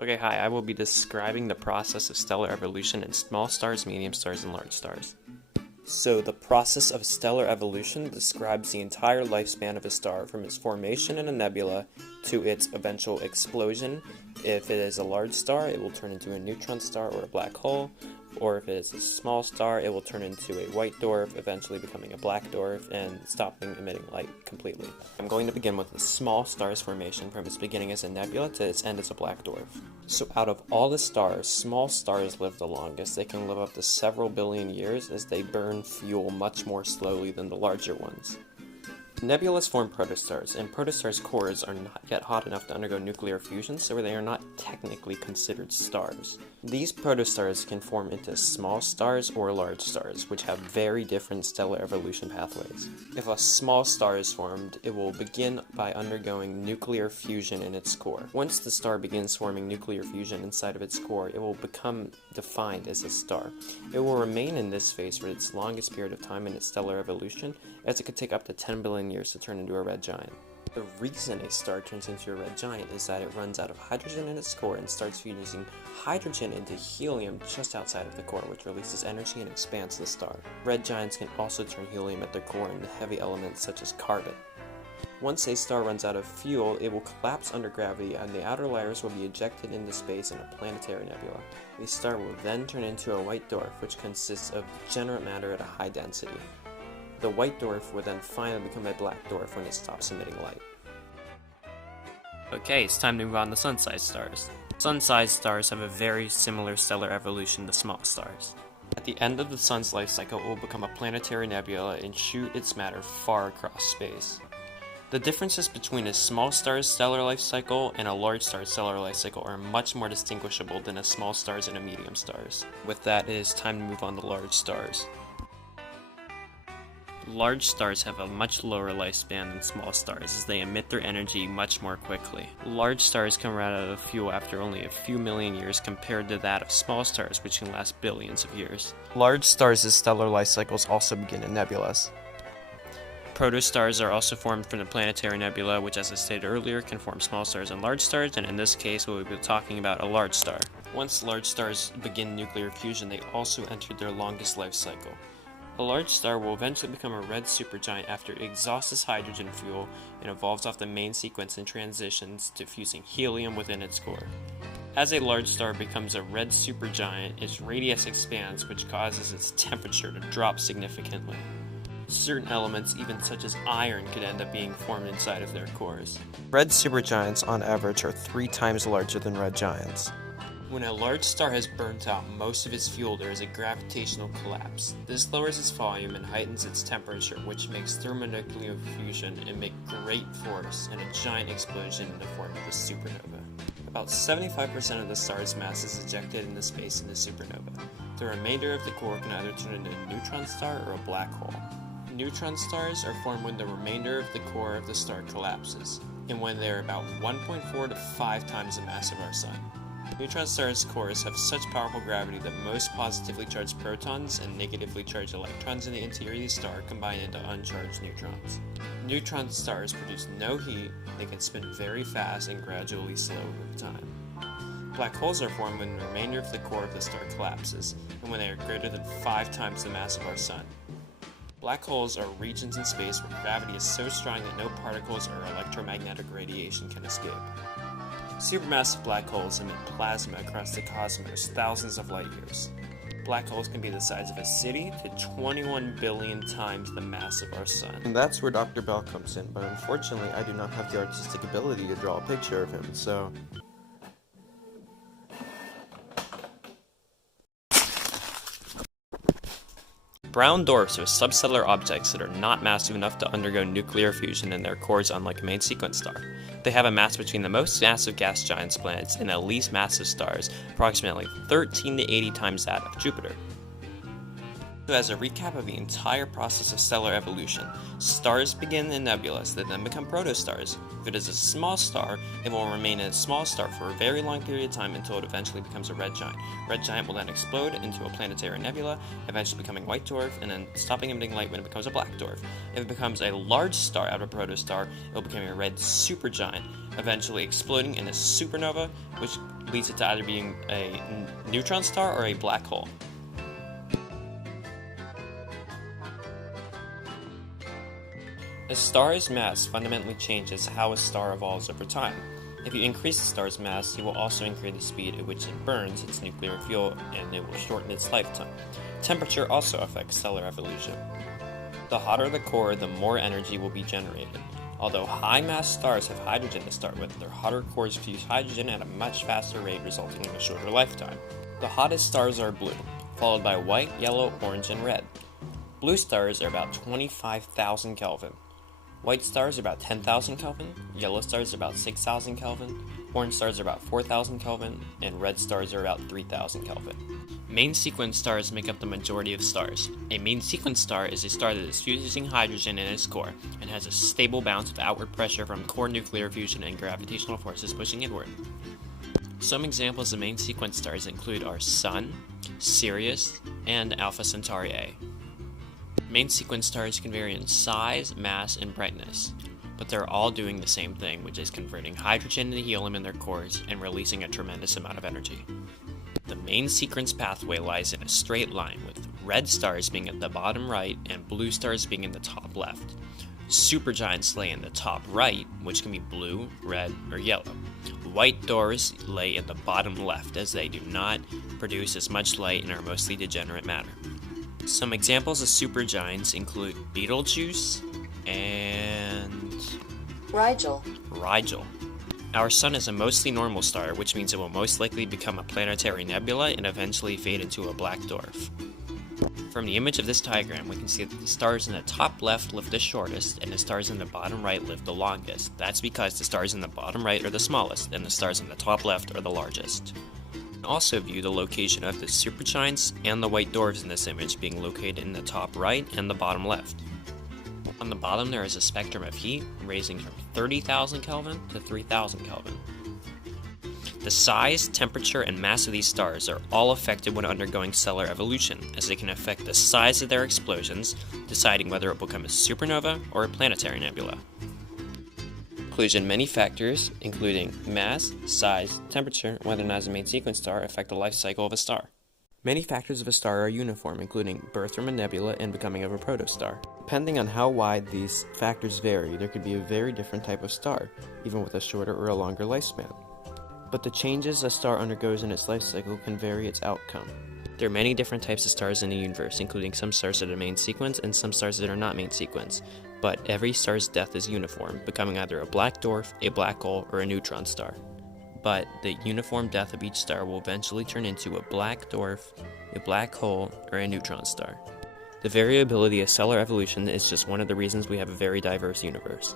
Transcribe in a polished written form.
Okay, hi, I will be describing the process of stellar evolution in small stars, medium stars, and large stars. So, the process of stellar evolution describes the entire lifespan of a star from its formation in a nebula to its eventual explosion. If it is a large star, it will turn into a neutron star or a black hole, or if it is a small star, it will turn into a white dwarf, eventually becoming a black dwarf and stopping emitting light completely. I'm going to begin with a small star's formation from its beginning as a nebula to its end as a black dwarf. So out of all the stars, small stars live the longest. They can live up to several billion years as they burn fuel much more slowly than the larger ones. Nebulas form protostars, and protostars' cores are not yet hot enough to undergo nuclear fusion, so they are not technically considered stars. These protostars can form into small stars or large stars, which have very different stellar evolution pathways. If a small star is formed, it will begin by undergoing nuclear fusion in its core. Once the star begins forming nuclear fusion inside of its core, it will become defined as a star. It will remain in this phase for its longest period of time in its stellar evolution, as it could take up to 10 billion years to turn into a red giant. The reason a star turns into a red giant is that it runs out of hydrogen in its core and starts fusing hydrogen into helium just outside of the core, which releases energy and expands the star. Red giants can also turn helium at their core into heavy elements such as carbon. Once a star runs out of fuel, it will collapse under gravity and the outer layers will be ejected into space in a planetary nebula. The star will then turn into a white dwarf, which consists of degenerate matter at a high density. The white dwarf would then finally become a black dwarf when it stops emitting light. Okay, it's time to move on to sun-sized stars. Sun-sized stars have a very similar stellar evolution to small stars. At the end of the sun's life cycle, it will become a planetary nebula and shoot its matter far across space. The differences between a small star's stellar life cycle and a large star's stellar life cycle are much more distinguishable than a small star's and a medium star's. With that, it is time to move on to large stars. Large stars have a much lower lifespan than small stars as they emit their energy much more quickly. Large stars can run out of fuel after only a few million years compared to that of small stars, which can last billions of years. Large stars' stellar life cycles also begin in nebulas. Protostars are also formed from the planetary nebula, which, as I stated earlier, can form small stars and large stars, and in this case we'll be talking about a large star. Once large stars begin nuclear fusion, they also enter their longest life cycle. A large star will eventually become a red supergiant after it exhausts its hydrogen fuel and evolves off the main sequence and transitions to fusing helium within its core. As a large star becomes a red supergiant, its radius expands, which causes its temperature to drop significantly. Certain elements, even such as iron, could end up being formed inside of their cores. Red supergiants, on average, are 3 times larger than red giants. When a large star has burnt out most of its fuel, there is a gravitational collapse. This lowers its volume and heightens its temperature, which makes thermonuclear fusion emit great force and a giant explosion in the form of a supernova. About 75% of the star's mass is ejected into space in the supernova. The remainder of the core can either turn into a neutron star or a black hole. Neutron stars are formed when the remainder of the core of the star collapses, and when they are about 1.4 to 5 times the mass of our Sun. Neutron stars' cores have such powerful gravity that most positively charged protons and negatively charged electrons in the interior of the star combine into uncharged neutrons. Neutron stars produce no heat, they can spin very fast and gradually slow over time. Black holes are formed when the remainder of the core of the star collapses, and when they are greater than 5 times the mass of our Sun. Black holes are regions in space where gravity is so strong that no particles or electromagnetic radiation can escape. Supermassive black holes emit plasma across the cosmos thousands of light years. Black holes can be the size of a city to 21 billion times the mass of our Sun. And that's where Dr. Bell comes in, but unfortunately I do not have the artistic ability to draw a picture of him, so... Brown dwarfs are substellar objects that are not massive enough to undergo nuclear fusion in their cores, unlike a main sequence star. They have a mass between the most massive gas giants planets and the least massive stars, approximately 13 to 80 times that of Jupiter. So as a recap of the entire process of stellar evolution, stars begin in nebulas that then become protostars. If it is a small star, it will remain a small star for a very long period of time until it eventually becomes a red giant. Red giant will then explode into a planetary nebula, eventually becoming white dwarf, and then stopping emitting light when it becomes a black dwarf. If it becomes a large star out of a protostar, it will become a red supergiant, eventually exploding in a supernova, which leads it to either being a neutron star or a black hole. A star's mass fundamentally changes how a star evolves over time. If you increase the star's mass, you will also increase the speed at which it burns its nuclear fuel, and it will shorten its lifetime. Temperature also affects stellar evolution. The hotter the core, the more energy will be generated. Although high-mass stars have hydrogen to start with, their hotter cores fuse hydrogen at a much faster rate, resulting in a shorter lifetime. The hottest stars are blue, followed by white, yellow, orange, and red. Blue stars are about 25,000 Kelvin. White stars are about 10,000 Kelvin, yellow stars are about 6,000 Kelvin, orange stars are about 4,000 Kelvin, and red stars are about 3,000 Kelvin. Main sequence stars make up the majority of stars. A main sequence star is a star that is fusing hydrogen in its core and has a stable bounce of outward pressure from core nuclear fusion and gravitational forces pushing inward. Some examples of main sequence stars include our Sun, Sirius, and Alpha Centauri A. Main sequence stars can vary in size, mass, and brightness, but they're all doing the same thing, which is converting hydrogen into helium in their cores and releasing a tremendous amount of energy. The main sequence pathway lies in a straight line, with red stars being at the bottom right and blue stars being in the top left. Supergiants lay in the top right, which can be blue, red, or yellow. White dwarfs lay in the bottom left, as they do not produce as much light and are mostly degenerate matter. Some examples of supergiants include Betelgeuse and Rigel. Our Sun is a mostly normal star, which means it will most likely become a planetary nebula and eventually fade into a black dwarf. From the image of this diagram, we can see that the stars in the top left live the shortest, and the stars in the bottom right live the longest. That's because the stars in the bottom right are the smallest, and the stars in the top left are the largest. Also view the location of the supergiants and the white dwarfs in this image being located in the top right and the bottom left. On the bottom there is a spectrum of heat ranging from 30,000 Kelvin to 3,000 Kelvin. The size, temperature, and mass of these stars are all affected when undergoing stellar evolution, as they can affect the size of their explosions, deciding whether it will become a supernova or a planetary nebula. Conclusion: many factors, including mass, size, temperature, and whether or not it's a main sequence star, affect the life cycle of a star. Many factors of a star are uniform, including birth from a nebula and becoming of a protostar. Depending on how wide these factors vary, there could be a very different type of star, even with a shorter or a longer lifespan. But the changes a star undergoes in its life cycle can vary its outcome. There are many different types of stars in the universe, including some stars that are main sequence and some stars that are not main sequence. But every star's death is uniform, becoming either a black dwarf, a black hole, or a neutron star. But the uniform death of each star will eventually turn into a black dwarf, a black hole, or a neutron star. The variability of stellar evolution is just one of the reasons we have a very diverse universe.